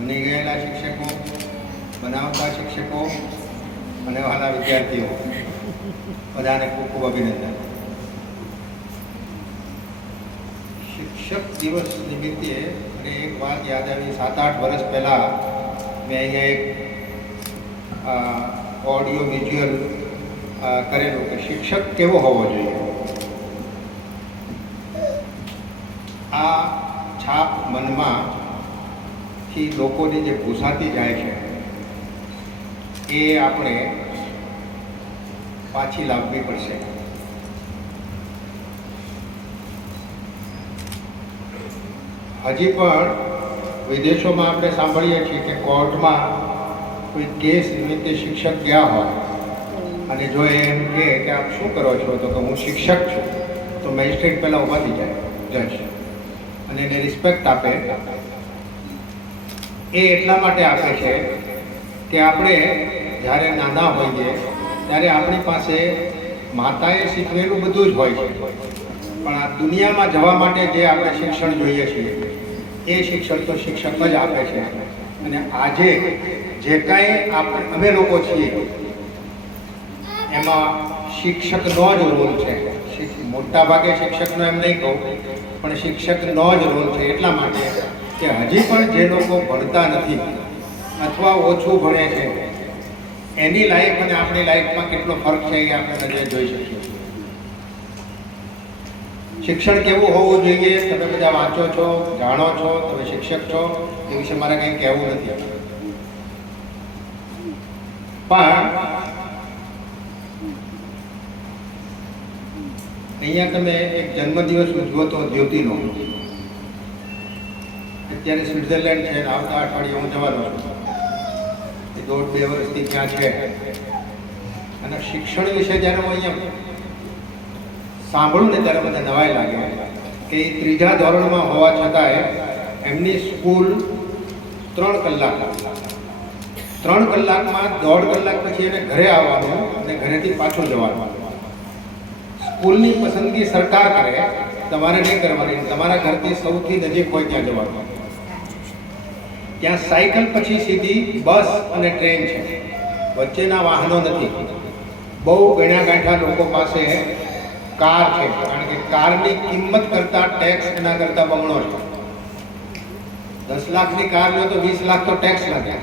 બની ગયેલા શિક્ષકો, બનાવતા શિક્ષકો અને વહાલા વિદ્યાર્થીઓ બધાને ખૂબ ખૂબ અભિનંદન. શિક્ષક દિવસ નિમિત્તે મને એક વાત યાદ આવી. 7-8 વર્ષ પહેલાં મેં અહીંયા એક ઓડિયો વિઝ્યુઅલ કરેલું કે શિક્ષક કેવો હોવો જોઈએ. આ છાપ મનમાંથી લોકોની જે ભૂસાતી જાય છે એ આપણે પાછી લાવવી પડશે. હજી પણ વિદેશોમાં આપણે સાંભળીએ છીએ કે કોર્ટમાં કોઈ કેસ નિમિત્તે શિક્ષક ગયા હોય અને જો એમ કહે કે આપ શું કરો છો તો કે હું શિક્ષક છું, તો મેજિસ્ટ્રેટ પહેલાં ઊભા થઈ જાય જજ અને એને રિસ્પેક્ટ આપે. એ એટલા માટે આપે છે કે આપણે જ્યારે નાના હોઈએ ત્યારે આપણી પાસે માતાએ શીખવેલું બધું જ હોય છે, પણ આ દુનિયામાં જવા માટે જે આપણે શિક્ષણ જોઈએ છીએ એ શિક્ષણ તો શિક્ષક જ આપે છે. અને આજે જે કાંઈ અમે લોકો છીએ એમાં શિક્ષકનો જ રોલ છે. મોટા ભાગે શિક્ષકનો એમ નહીં કહું, પણ શિક્ષકનો જ રોલ છે. એટલા માટે કે હજી પણ જે લોકો ભણતા નથી અથવા ઓછું ભણે છે એની લાઈફ અને આપણી લાઈફમાં કેટલો ફરક છે એ આપણે નજરે જોઈ શકીએ. શિક્ષણ કેવું હોવું જોઈએ તમે બધા વાંચો છો, જાણો છો, તમે શિક્ષક છો, એ વિશે મારે કંઈ કહેવું નથી. પણ અહીંયા તમે એક જન્મદિવસ ઉજવો તો જ્યોતિનો. અત્યારે સ્વિટ્ઝરલેન્ડ છે, આવતા અઠવાડિયે હું જવાનો છું. એ 1.5-2 વર્ષથી ત્યાં છે. અને શિક્ષણ વિશે જ્યારે હું અહીંયા સાંભળું ને ત્યારે મને નવાઈ લાગે કે એ 3જા ધોરણમાં હોવા છતાંય એમની સ્કૂલ 3 કલાક, 3 કલાકમાં 1.5 કલાક પછી એને ઘરે આવવાનું અને ઘરેથી પાછું જવાનું. સ્કૂલની પસંદગી સરકાર કરે, તમારે નહીં કરવાની. તમારા ઘરથી સૌથી નજીક હોય ત્યાં જવાનું. ત્યાં સાયકલ પછી સીધી બસ અને ટ્રેન છે, વચ્ચેના વાહનો નથી. બહુ ગણ્યા ગાંઠા લોકો પાસે કાર છે, કારણ કે કારની કિંમત કરતાં ટેક્સ એના કરતાં બમણો છે. 10 લાખની કાર લો તો 20 લાખ તો ટેક્સ લાગે.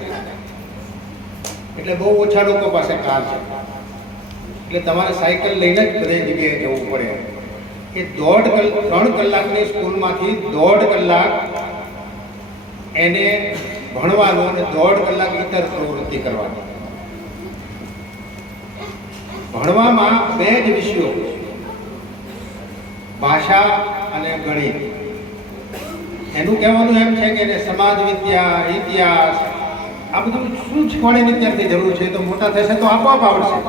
એટલે બહુ ઓછા લોકો પાસે કાર છે. એટલે તમારે સાયકલ લઈને જ બધી જગ્યાએ જવું પડે. એ 3 કલાકની સ્કૂલમાંથી 1.5 કલાક એને ભણવાનું અને 1.5 કલાક ઇતર પ્રવૃત્તિ કરવાની. ભણવામાં 2 જ વિષયો, ભાષા અને ગણિત. એનું કહેવાનું એમ છે કે એને સમાજ વિદ્યા, ઇતિહાસ આ બધું શું શીખવાડવાની અત્યારથી જરૂર છે. તો મોટા થશે તો આપોઆપ આવડશે,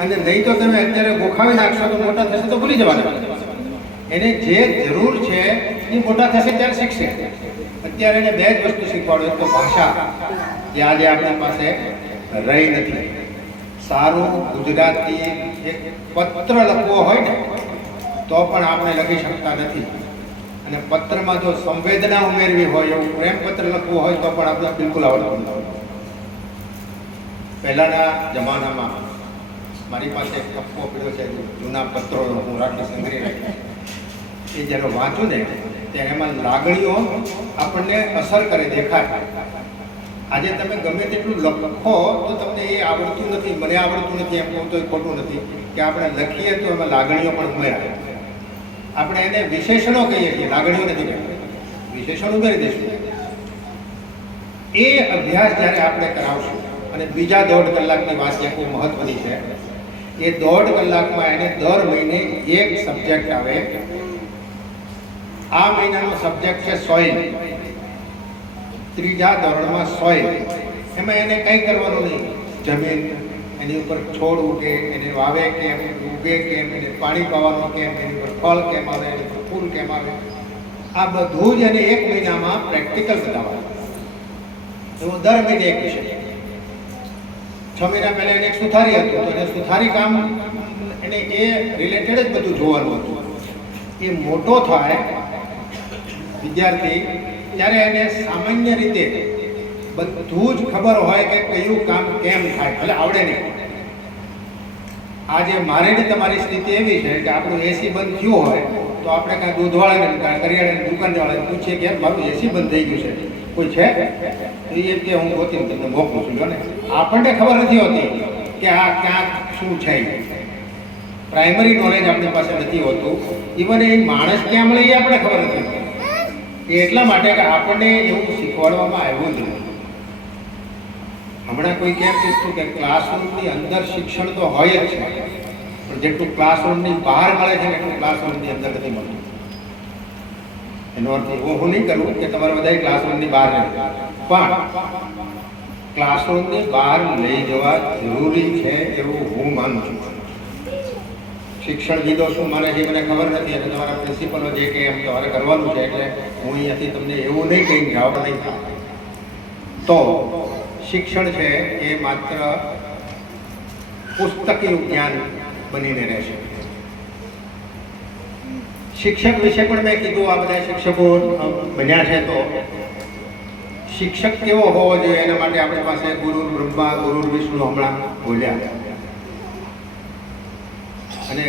અને નહીં તો તમે અત્યારે ગોખાવી નાખશો તો મોટા થશે તો ભૂલી જવાના. એને જે જરૂર છે એ મોટા થશે ત્યારે શીખશે. અત્યારે એને 2 જ વસ્તુ શીખવાડો. એક તો ભાષા, જે આજે આપણી પાસે રહી નથી. સારું ગુજરાતી એક પત્ર લખવો હોય ને તો પણ આપણે લખી શકતા નથી. અને પત્રમાં જો સંવેદના ઉમેરવી હોય, એવું પ્રેમપત્ર લખવું હોય તો પણ આપણે બિલકુલ આવડતું નથી. પહેલાંના જમાનામાં મારી પાસે એક કપ્પો પડ્યો છે જૂના પત્રોનો, હું રાખી સંગ્રહી રાખી. એ જ્યારે વાંચું ને ત્યારે એમાં લાગણીઓ આપણને અસર કરે, દેખાય. આજે તમે ગમે તેટલું લખો તો તમને એ આવડતું નથી, મને આવડતું નથી એમ કહું તો એ ખોટું નથી. કે આપણે લખીએ તો એમાં લાગણીઓ પણ ઉમેરાય. આપણે એને વિશેષણો કહીએ છીએ, લાગણીઓ નથી કહેતા, વિશેષણ ઉમેરી દઈશું. એ અભ્યાસ જ્યારે આપણે કરાવશું અને બીજા 1.5 કલાકની વાત જે ખૂબ મહત્વની છે, એ 1.5 કલાકમાં એને દર મહિને એક સબ્જેક્ટ આવે. આ મહિનાનો સબ્જેક્ટ છે સોઇલ. 3જા ધોરણમાં સોઇલ. એમાં એને કંઈ કરવાનું નહીં. જમીન, એની ઉપર છોડ ઉગે, એને વાવે કેમ, ઉગે કેમ, એને પાણી પાવાનું કેમ, એની ઉપર ફળ કેમ આવે, એની ઉપર ફૂલ કેમ આવે, આ બધું જ એને 1 મહિનામાં પ્રેક્ટિકલ બતાવવાનું. એવું દર મહિને એક વિષય. 6 મહિના પહેલાં એને એક સુથારી હતું, તો એને સુથારી કામ એને એ રિલેટેડ જ બધું જોવાનું હતું. એ મોટો થાય વિદ્યાર્થી ત્યારે એને સામાન્ય રીતે બધું જ ખબર હોય કે કયું કામ કેમ થાય, ભલે આવડે નહીં. આજે મારે ને તમારી સ્થિતિ એવી છે કે આપણું એસી બંધ થયું હોય તો આપણે કાંઈ દૂધવાળાને કાંઈ કરિયાણાની દુકાનવાળાને પૂછીએ કે મારું એસી બંધ થઈ ગયું છે, કોઈ છે? તો એ કે હું ગોતીને તમને મોકલું છું. જો ને આપણને ખબર નથી હોતી કે આ ક્યાં શું છે. પ્રાઇમરી નોલેજ આપણી પાસે નથી હોતું. ઇવન એ માણસ ક્યાં મળે એ આપણે ખબર નથી હોતી. એ એટલા માટે કે આપણને એવું શીખવાડવામાં આવ્યું જ નથી. હમણાં કોઈ કેમ કીધું કે ક્લાસરૂમની અંદર શિક્ષણ તો હોય જ છે, પણ જેટલું ક્લાસરૂમની બહાર મળે છે એટલું ક્લાસરૂમની અંદર નથી મળતું. એનો અર્થ એવો હું નહીં કરું કે તમારે બધા ક્લાસરૂમની બહાર નહીં, પણ ક્લાસરૂમની બહાર લઈ જવા જરૂરી છે એવું હું માનું છું. શિક્ષણવિદો શું માને છે મને ખબર નથી, અને તમારા પ્રિન્સિપલો જે કે એમ તમારે કરવાનું છે, એટલે હું અહીંયાથી તમને એવું નહીં કહીને જવાબ નહીં થાય. તો શિક્ષણ છે એ માત્ર પુસ્તકીય જ્ઞાન બનીને રહેશે. શિક્ષક વિશે પણ મેં કીધું, આ બધા શિક્ષકો બન્યા છે, તો શિક્ષક કેવો હોવો જોઈએ એના માટે આપણી પાસે ગુરુ બ્રહ્મા ગુરુ વિષ્ણુ હમણાં બોલ્યા, અને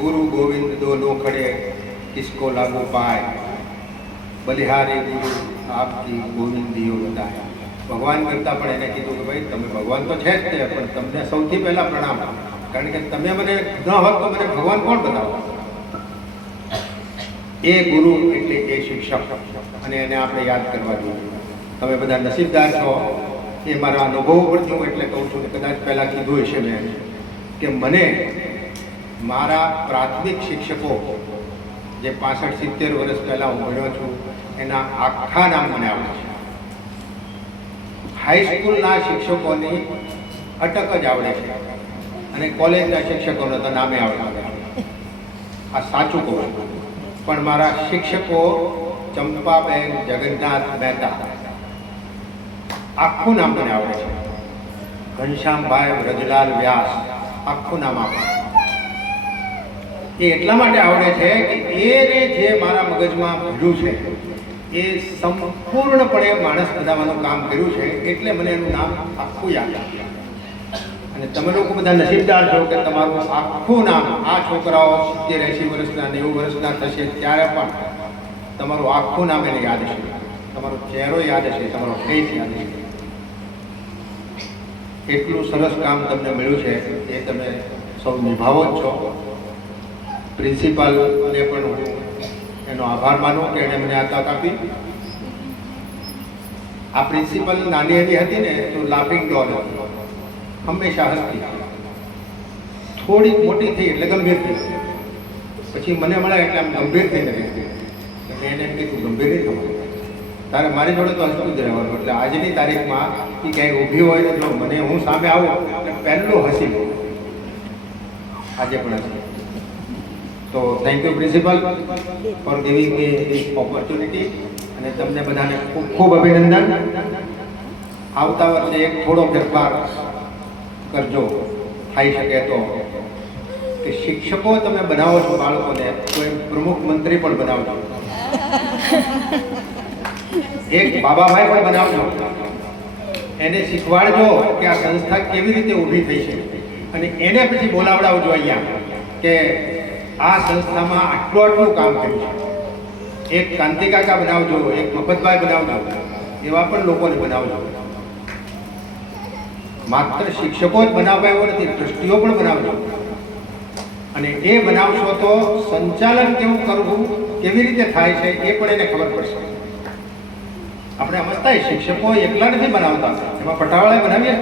ગુરુ ગોવિંદ દોનો ખડે કિસકો લાગુ પાય, બલિહારી ગુરુ આપકી ગોવિંદીઓ બતાય. ભગવાન કરતાં પણ એને કીધું કે ભાઈ તમે ભગવાન તો છે જ તે, પણ તમને સૌથી પહેલાં પ્રણામ, કારણ કે તમે મને ન હોત તો મને ભગવાન કોણ બતાવો. એ ગુરુ એટલે એ શિક્ષક, અને એને આપણે યાદ કરવા જોઈએ. તમે બધા નસીબદાર છો. એ મારા અનુભવ પરથી હું એટલે કહું છું કે કદાચ પહેલાં કીધું હશે મેં કે મને મારા પ્રાથમિક શિક્ષકો જે 65-70 વર્ષ પહેલાં હું ભણ્યો છું એના આખા નામ મને આવડે છે. હાઈસ્કૂલના શિક્ષકોની અટક જ આવડે છે, અને કોલેજના શિક્ષકોને તો નામે આવડે. આ સાચું કહું. પણ મારા શિક્ષકો ચંપાબેન જગન્નાથ મહેતા આખું નામ મને આવડે છે. ઘનશ્યામભાઈ વ્રજલાલ વ્યાસ આખું નામ આવડે. એ એટલા માટે આવડે છે કે એને જે મારા મગજમાં ભર્યું છે એ સંપૂર્ણપણે માણસ બનાવવાનું કામ કર્યું છે, એટલે મને એનું નામ આખું યાદ છે. અને તમે લોકો બધા નસીબદાર છો કે તમારું આખું નામ, આ છોકરાઓ 70-80 વર્ષના 90 વર્ષના થશે ત્યારે પણ તમારું આખું નામ એને યાદ છે, તમારો ચહેરો યાદ છે, તમારો ફેસ યાદ છે. એટલું સરસ કામ તમને મળ્યું છે, એ તમે સૌ નિભાવો જ છો. પ્રિન્સિપાલને પણ હું એનો આભાર માનું કે એણે મને આ તક આપી. આ પ્રિન્સિપલ નાની એવી હતી ને તો લાફિંગ ડોલ હતી, હંમેશા હસતી. થોડીક મોટી થઈ એટલે ગંભીર થઈ, પછી મને મળે એટલે આમ ગંભીર થઈને રહેતી. એટલે એને એમ કીધું ગંભીર નહીં થવાનું, તારે મારી જોડે તો હસતું જ રહેવાનું. એટલે આજની તારીખમાં એ ક્યાંય ઊભી હોય ને જો મને હું સામે આવું એટલે પહેલું હસી લઉં. આજે પણ હસી. તો thank you principal for giving me this opportunity, અને તમને બધાને ખૂબ ખૂબ અભિનંદન. આવતા વર્ષે એક થોડો ફેરફાર કરજો, થઈ શકે તો, કે શિક્ષકો તમે બનાવો છો બાળકોને તો એ પ્રમુખ મંત્રી પણ બનાવજો, એક બાબાભાઈ પણ બનાવજો. એને શીખવાડજો કે આ સંસ્થા કેવી રીતે ઊભી થઈ છે, અને એને પછી બોલાવડાવજો અહીંયા કે આ સંસ્થામાં આટલું કામ કર્યું છે. એક કાંતિકાકા બનાવજો, એક મફતભાઈ બનાવજો, એવા પણ લોકોને બનાવજો. માત્ર શિક્ષકો જ બનાવવા એવો નથી, ટ્રસ્ટીઓ પણ બનાવજો. અને એ બનાવશો તો સંચાલન કેવું કરવું, કેવી રીતે થાય છે એ પણ એને ખબર પડશે. આપણે સમજતા શિક્ષકો એકલા નથી બનાવતા, એમાં પટાવાળા બનાવીએ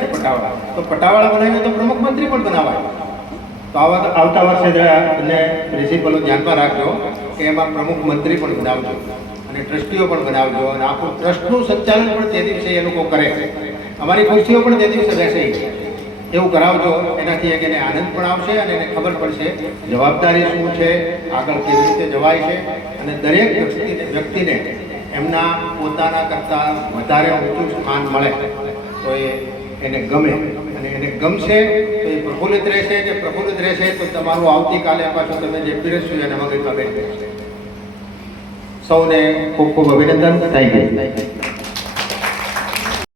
છે પટાવાળા. તો પટાવાળા બનાવીએ તો પ્રમુખ મંત્રી પણ બનાવાય. તો આવતા વર્ષે એટલે પ્રિન્સિપલો ધ્યાનમાં રાખજો કે એમાં પ્રમુખ મંત્રી પણ બનાવજો, અને ટ્રસ્ટીઓ પણ બનાવજો, અને આખું ટ્રસ્ટનું સંચાલન પણ તે દિવસે એ લોકો કરે. અમારી ખુરશીઓ પણ તે દિવસે બેસે એવું કરાવજો. એનાથી એક એને આનંદ પણ આવશે, અને એને ખબર પડશે જવાબદારી શું છે, આગળ કેવી રીતે જવાય છે, અને દરેક વ્યક્તિને એમના પોતાના કરતાં વધારે ઊંચું સ્થાન મળે તો એને ગમે, અને એને ગમશે તો એ પ્રફુલ્લિત રહેશે. કે પ્રફુલ્લિત રહેશે તો તમારું આવતીકાલે પાછું તમે જે પીરસશું એને મગજમાં બેસશે. સૌને ખૂબ ખૂબ અભિનંદન. Thank you.